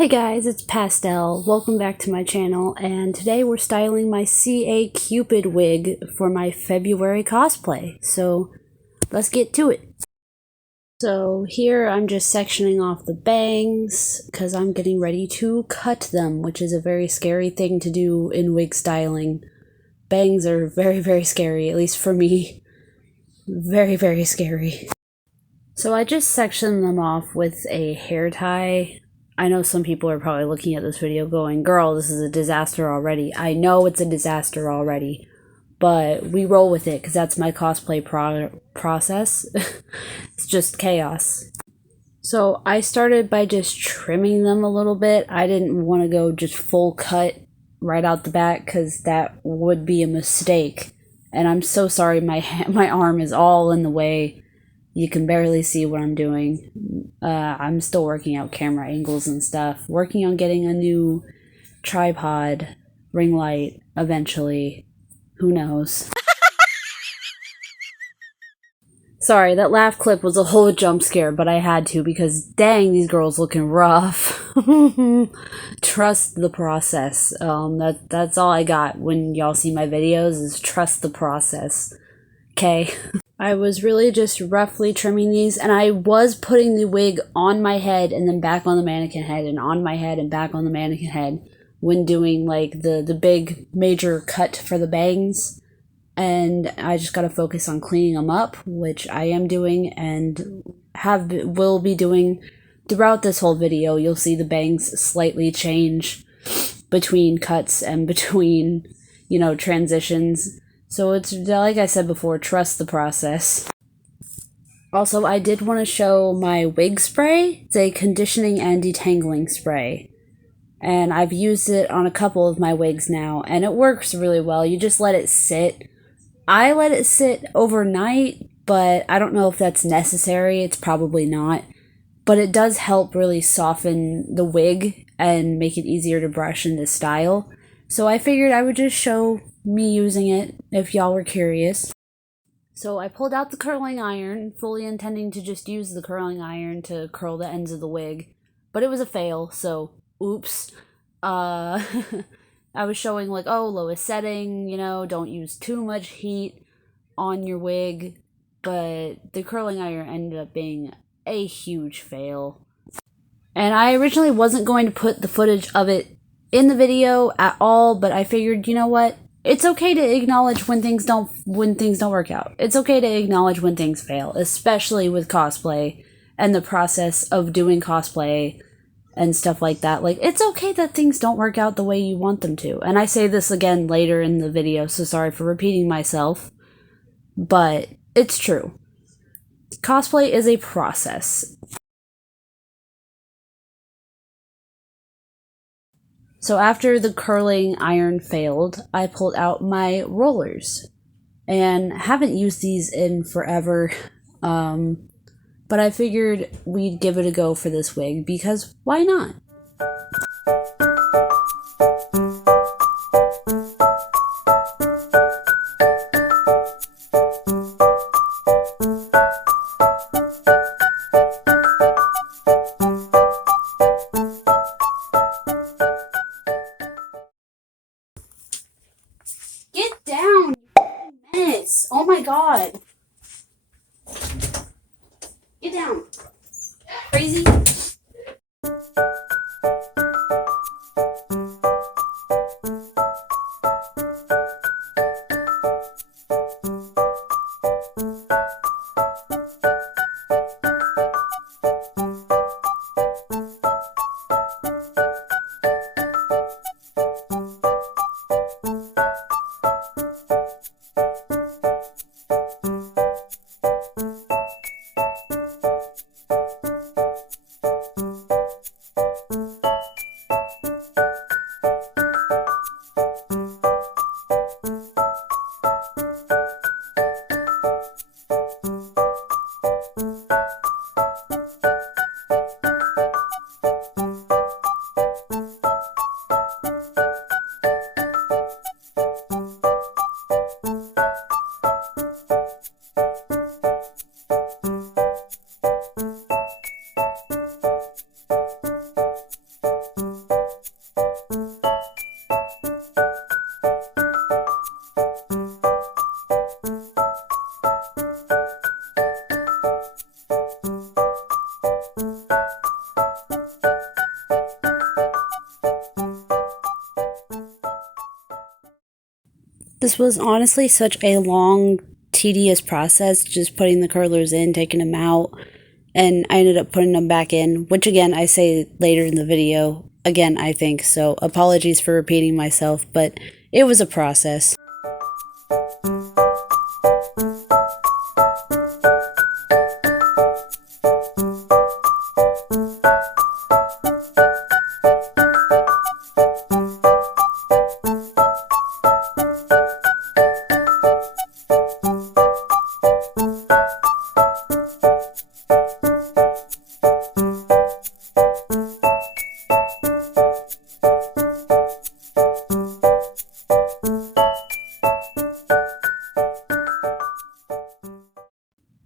Hey guys, it's Pastel. Welcome back to my channel, and today we're styling my Cupid wig for my February cosplay. So let's get to it. So here I'm just sectioning off the bangs because I'm getting ready to cut them, which is a very scary thing to do in wig styling. Bangs are very scary, at least for me. Very scary. So I just sectioned them off with a hair tie. I know some people are probably looking at this video going, girl, this is a disaster already. I know it's a disaster already, but we roll with it because that's my cosplay process. It's just chaos. So I started by just trimming them a little bit. I didn't want to go just full cut right out the back because that would be a mistake. And I'm so sorry, my arm is all in the way. You can barely see what I'm doing. I'm still working out camera angles and stuff. Working on getting a new tripod, ring light, eventually. Who knows? Sorry, that laugh clip was a whole jump scare, but I had to because dang, these girls looking rough. Trust the process. That's all I got when y'all see my videos is trust the process. Okay. I was really just roughly trimming these, and I was putting the wig on my head and then back on the mannequin head and on my head and back on the mannequin head when doing like the big major cut for the bangs. And I just gotta focus on cleaning them up, which I am doing and will be doing throughout this whole video. You'll see the bangs slightly change between cuts and between, transitions. So it's, like I said before, trust the process. Also, I did want to show my wig spray. It's a conditioning and detangling spray. And I've used it on a couple of my wigs now, and it works really well. You just let it sit. I let it sit overnight, but I don't know if that's necessary. It's probably not. But it does help really soften the wig and make it easier to brush and to style. So I figured I would just show me using it if y'all were curious. So I pulled out the curling iron, fully intending to just use the curling iron to curl the ends of the wig, but it was a fail, so oops. I was showing like, oh, lowest setting, don't use too much heat on your wig, but the curling iron ended up being a huge fail. And I originally wasn't going to put the footage of it in the video at all, but I figured, you know what? It's okay to acknowledge when things don't work out. It's okay to acknowledge when things fail, especially with cosplay and the process of doing cosplay and stuff like that. Like, it's okay that things don't work out the way you want them to. And I say this again later in the video, so sorry for repeating myself, but it's true. Cosplay is a process. So after the curling iron failed, I pulled out my rollers. And haven't used these in forever, but I figured we'd give it a go for this wig, because why not? Get down, you menace! Oh my god! Get down! Crazy! this was honestly such a long, tedious process, just putting the curlers in, taking them out, and I ended up putting them back in, which again, I say later in the video. Again, I think, so apologies for repeating myself, but it was a process.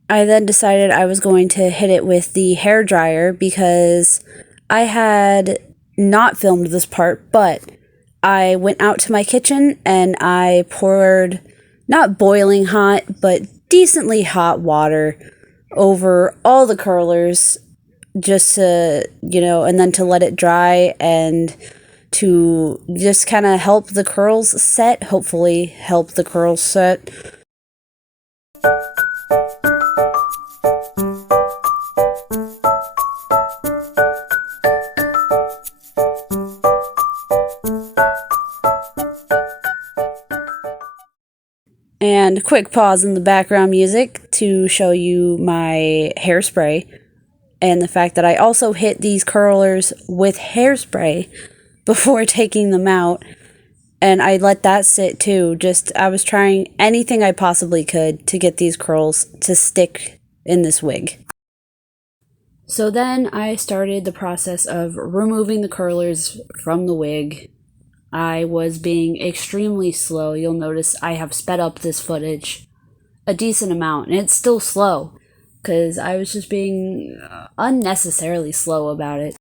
I then decided I was going to hit it with the hair dryer because I had not filmed this part, but I went out to my kitchen and I poured not boiling hot, but decently hot water over all the curlers just to, and then to let it dry and to just kind of help the curls set, hopefully help the curls set. And quick pause in the background music to show you my hairspray and the fact that I also hit these curlers with hairspray before taking them out. And I let that sit too. I was trying anything I possibly could to get these curls to stick in this wig. So then I started the process of removing the curlers from the wig. I was being extremely slow. You'll notice I have sped up this footage a decent amount, and it's still slow because I was just being unnecessarily slow about it.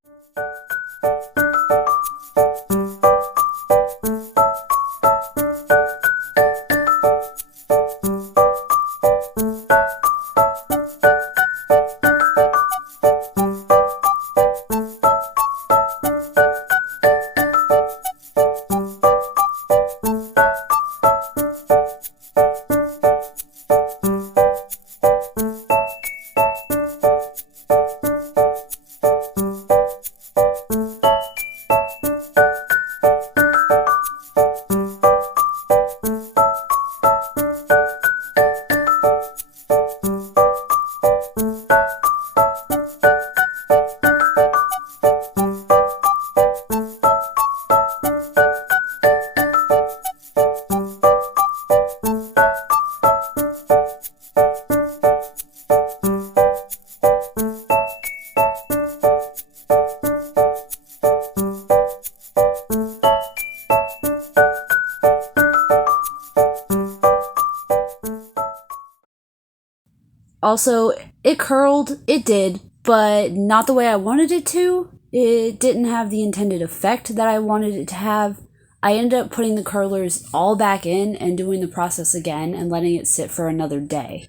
Also, it curled, it did, but not the way I wanted it to. It didn't have the intended effect that I wanted it to have. I ended up putting the curlers all back in and doing the process again and letting it sit for another day.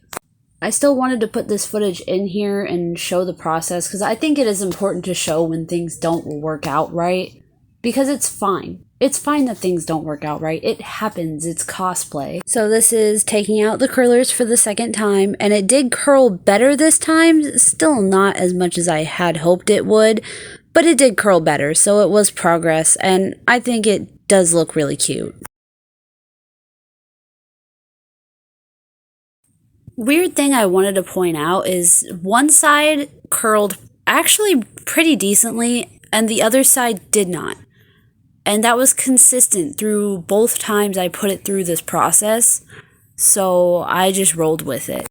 I still wanted to put this footage in here and show the process because I think it is important to show when things don't work out right, because it's fine. It's fine that things don't work out right. It happens. It's cosplay. So this is taking out the curlers for the second time, and it did curl better this time. Still not as much as I had hoped it would, but it did curl better, so it was progress, and I think it does look really cute. Weird thing I wanted to point out is one side curled actually pretty decently, and the other side did not. And that was consistent through both times I put it through this process, so I just rolled with it.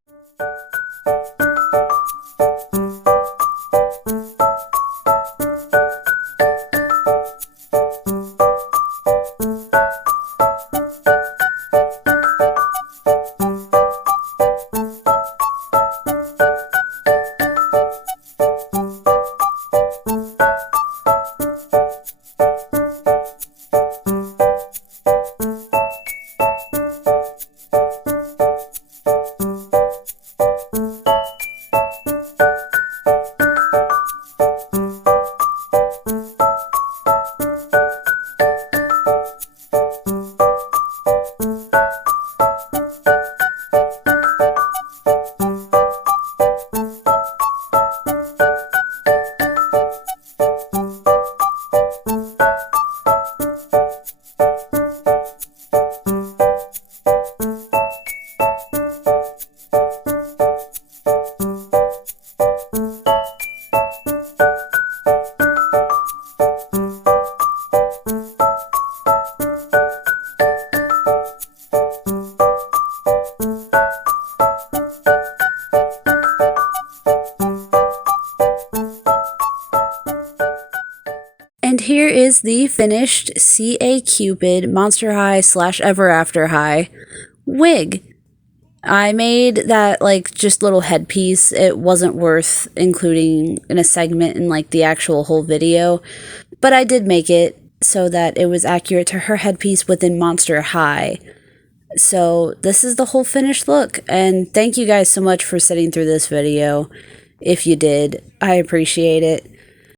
here is the finished CA Cupid Monster High / Ever After High wig. I made that, like, just little headpiece. It wasn't worth including in a segment in, like, the actual whole video. But I did make it so that it was accurate to her headpiece within Monster High. So this is the whole finished look. And thank you guys so much for sitting through this video. If you did, I appreciate it.